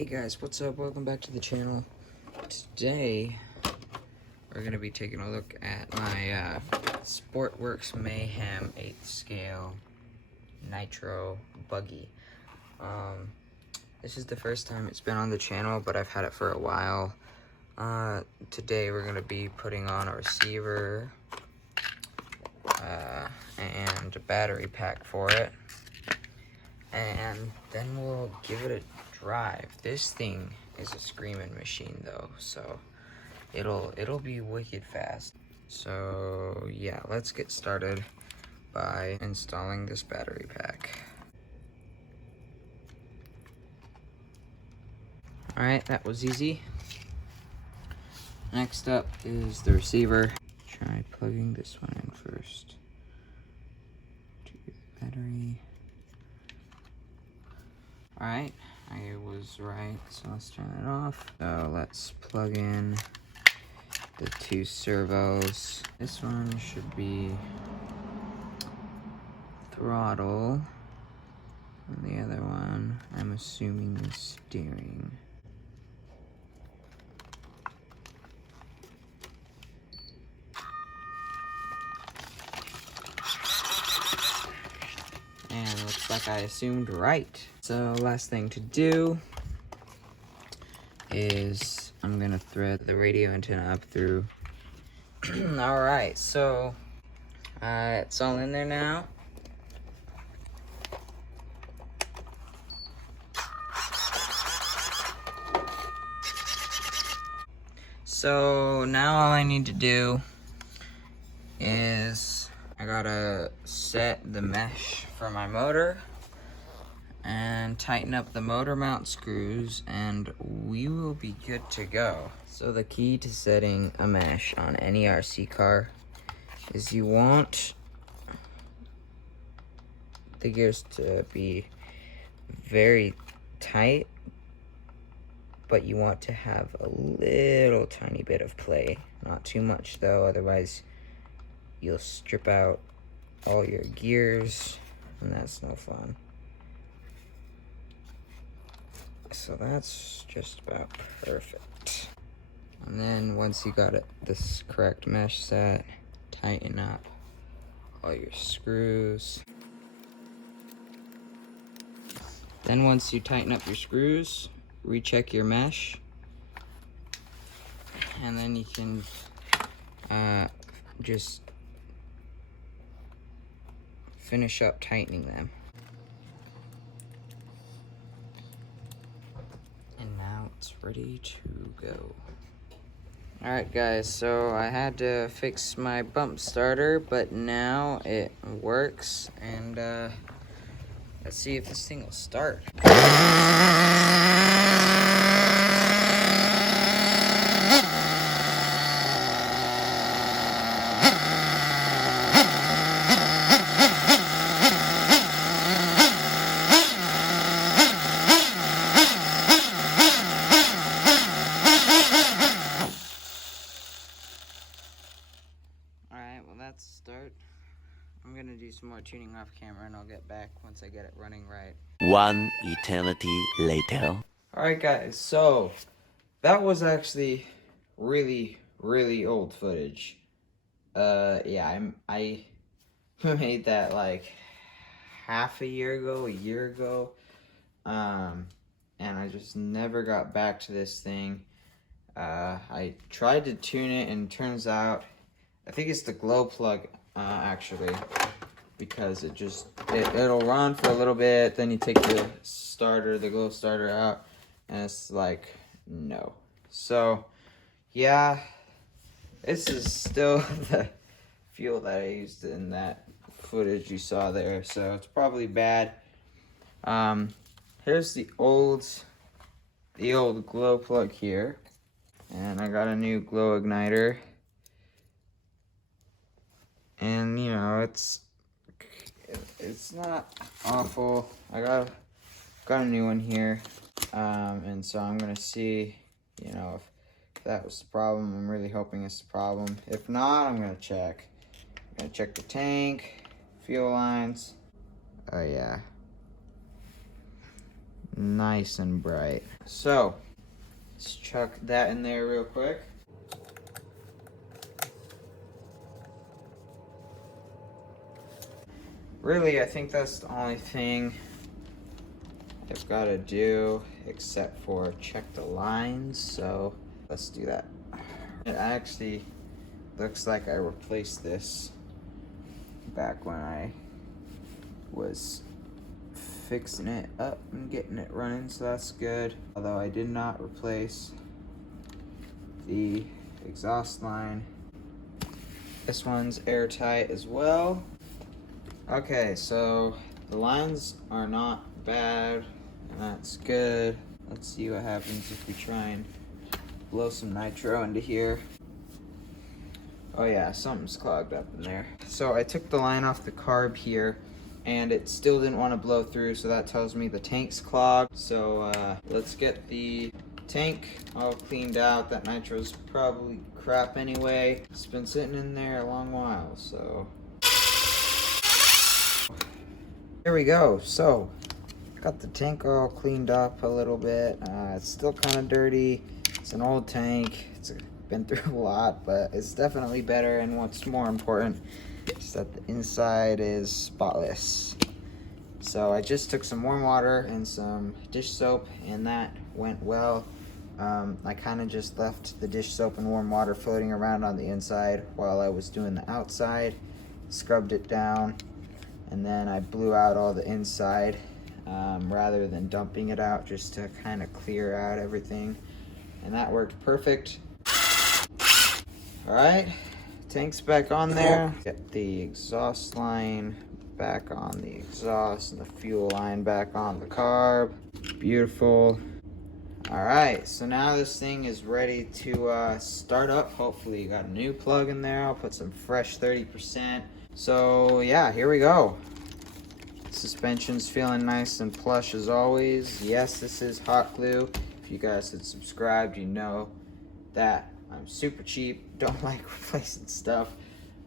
Hey guys, what's up? Welcome back to the channel. Today, we're going to be taking a look at my Sportwerks Mayhem 8th scale nitro buggy. This is the first time it's been on the channel, but I've had it for a while. Today we're going to be putting on a receiver and a battery pack for it. And then we'll give it a drive. This thing is a screaming machine though, so it'll be wicked fast. So yeah, let's get started by installing this battery pack. Alright, that was easy. Next up is the receiver. Try plugging this one in first. To your battery. Alright, I was right, so let's turn it off. So let's plug in the two servos. This one should be throttle, and the other one, I'm assuming, is steering. And looks like I assumed right. So last thing to do is I'm gonna thread the radio antenna up through. Alright, so it's all in there now. So now all I need to do is I gotta set the mesh for my motor and tighten up the motor mount screws, and we will be good to go. So the key to setting a mesh on any RC car is you want the gears to be very tight, but you want to have a little tiny bit of play. Not too much though, otherwise you'll strip out all your gears, and that's no fun. So that's just about perfect. And then once you got this correct mesh set, tighten up all your screws. Then once you tighten up your screws, recheck your mesh, and then you can just finish up tightening them. And now it's ready to go. Alright guys, so I had to fix my bump starter, but now it works, and let's see if this thing will start. Let's start. I'm gonna do some more tuning off camera, and I'll get back once I get it running right. One eternity later. Alright guys, so that was actually really old footage. Yeah, I made that like half a year ago, and I just never got back to this thing. I tried to tune it, and it turns out I think it's the glow plug, actually, because it'll run for a little bit, then you take the glow starter out, and it's like, no. So, yeah, this is still the fuel that I used in that footage you saw there, so it's probably bad. Here's the old glow plug here, and I got a new glow igniter. And you know, it's not awful. I got a new one here, and so I'm gonna see, you know, if that was the problem. I'm really hoping it's the problem. If not, I'm gonna check the tank, fuel lines. Oh yeah, nice and bright. So let's chuck that in there real quick. Really, I think that's the only thing I've got to do except for check the lines. So let's do that. It actually looks like I replaced this back when I was fixing it up and getting it running, so that's good. Although I did not replace the exhaust line. This one's airtight as well. Okay, so the lines are not bad, and that's good. Let's see what happens if we try and blow some nitro into here. Oh yeah, something's clogged up in there. So I took the line off the carb here, and it still didn't want to blow through, so that tells me the tank's clogged. So let's get the tank all cleaned out. That nitro's probably crap anyway. It's been sitting in there a long while, so there we go. So got the tank all cleaned up a little bit. It's still kind of dirty. It's an old tank. It's been through a lot, but it's definitely better. And what's more important is that the inside is spotless. So I just took some warm water and some dish soap, and that went well. I kind of just left the dish soap and warm water floating around on the inside while I was doing the outside, scrubbed it down, and then I blew out all the inside rather than dumping it out, just to kind of clear out everything, and that worked perfect. All right, tank's back on there. Get the exhaust line back on the exhaust and the fuel line back on the carb. Beautiful. All right, so now this thing is ready to start up. Hopefully you got a new plug in there. I'll put some fresh 30%. So yeah, here we go. Suspension's feeling nice and plush as always. Yes, this is hot glue. If you guys had subscribed, you know that I'm super cheap, don't like replacing stuff.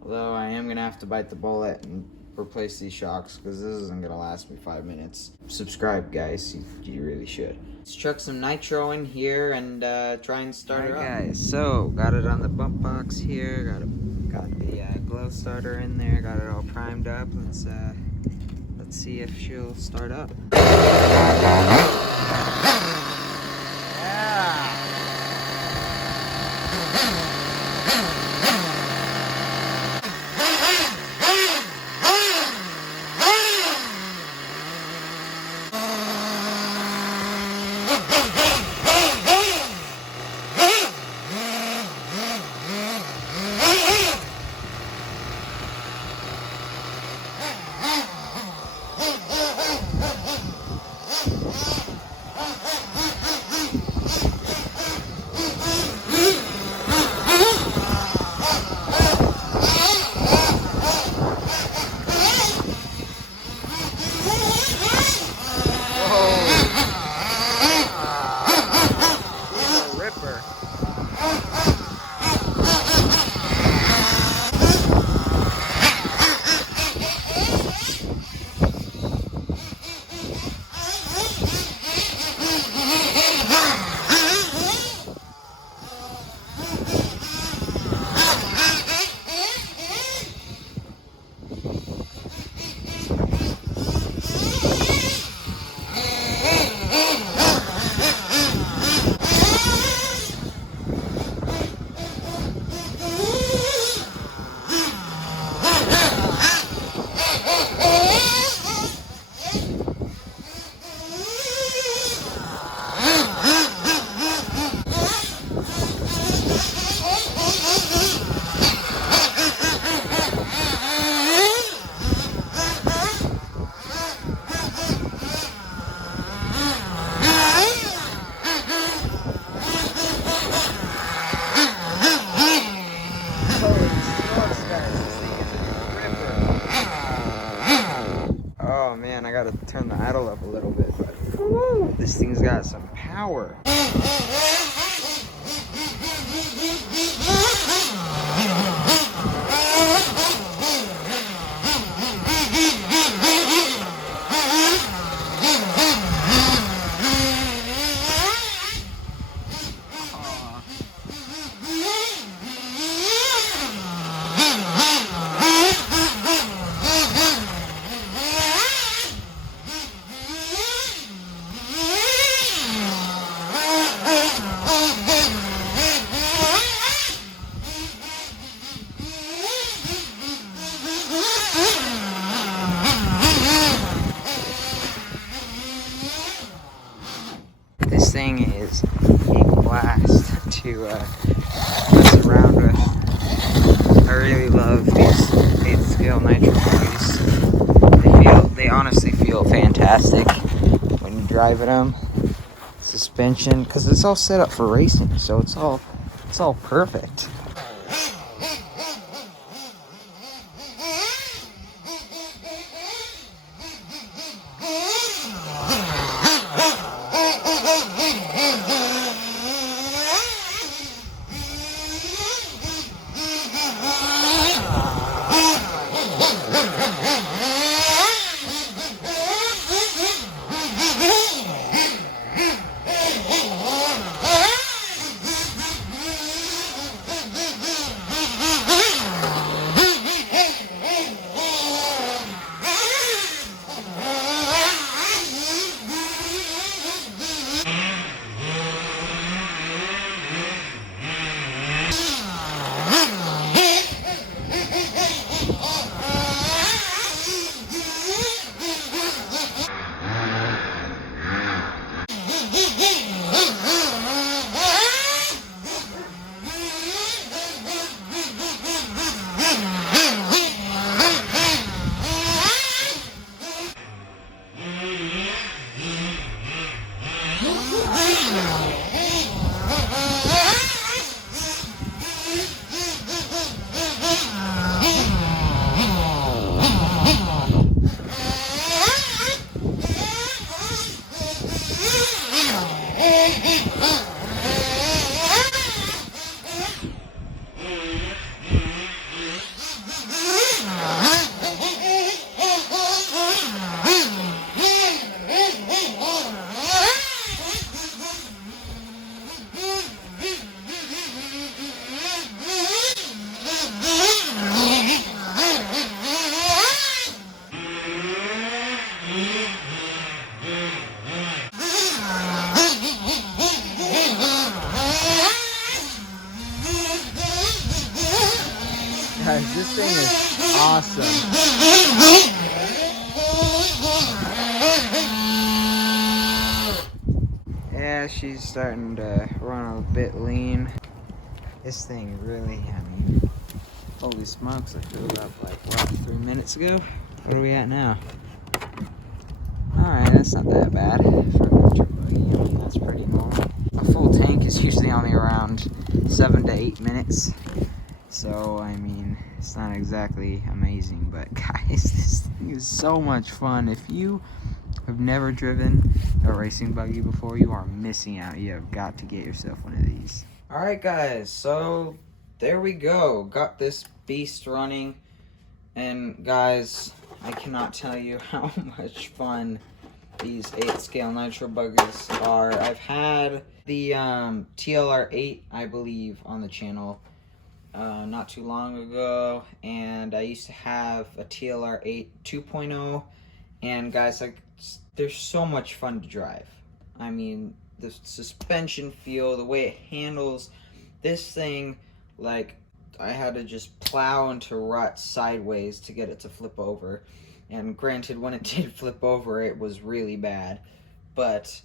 Although I am gonna have to bite the bullet and replace these shocks, because this isn't gonna last me 5 minutes. Subscribe, guys, you really should. Let's chuck some nitro in here and try and start it up. Guys, so got it on the bump box here, got the glow starter in there, got it all primed up. Let's see if she'll start up. Oh man, I gotta turn the idle up a little bit, but woo, this thing's got some power. thing is a blast to mess around with. I really love these 8th scale nitro buggies. They honestly feel fantastic when you're driving them. Suspension, because it's all set up for racing, so it's all perfect. Guys, this thing is awesome. Yeah, she's starting to run a bit lean. This thing really, holy smokes, I filled up like, what, 3 minutes ago? What are we at now? Alright, that's not that bad for a nitro buggy. That's pretty normal. A full tank is usually only around 7 to 8 minutes. So, it's not exactly amazing, but guys, this thing is so much fun. If you have never driven a racing buggy before, you are missing out. You have got to get yourself one of these. Alright guys, so there we go. Got this beast running. And guys, I cannot tell you how much fun these 8th scale nitro buggies are. I've had the TLR8, I believe, on the channel not too long ago, and I used to have a TLR8 2.0, and guys, like, they're so much fun to drive. The suspension feel, the way it handles, this thing, like, I had to just plow into ruts sideways to get it to flip over. And granted, when it did flip over, it was really bad. But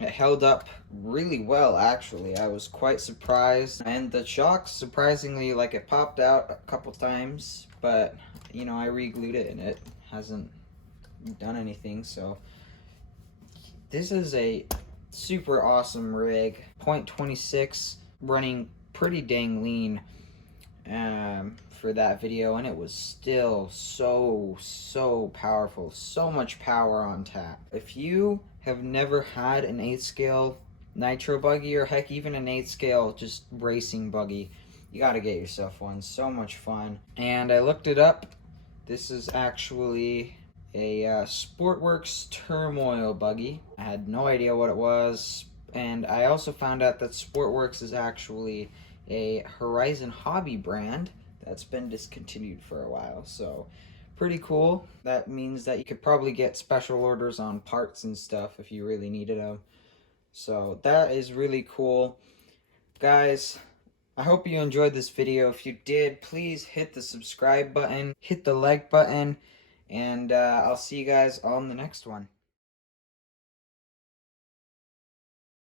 it held up really well, actually. I was quite surprised. And the shocks, surprisingly, like, it popped out a couple times. But, I re-glued it and it hasn't done anything. So, this is a super awesome rig. 0.26, running pretty dang lean for that video, and it was still so powerful. So much power on tap. If you have never had an 8th scale nitro buggy, or heck, even an 8th scale just racing buggy, you gotta get yourself one. So much fun. And I looked it up. This is actually a sportwerks turmoil buggy. I had no idea what it was. And I also found out that sportwerks is actually a Horizon hobby brand that's been discontinued for a while. So pretty cool. That means that you could probably get special orders on parts and stuff if you really needed them. So that is really cool. Guys, I hope you enjoyed this video. If you did, please hit the subscribe button, hit the like button, and I'll see you guys on the next one.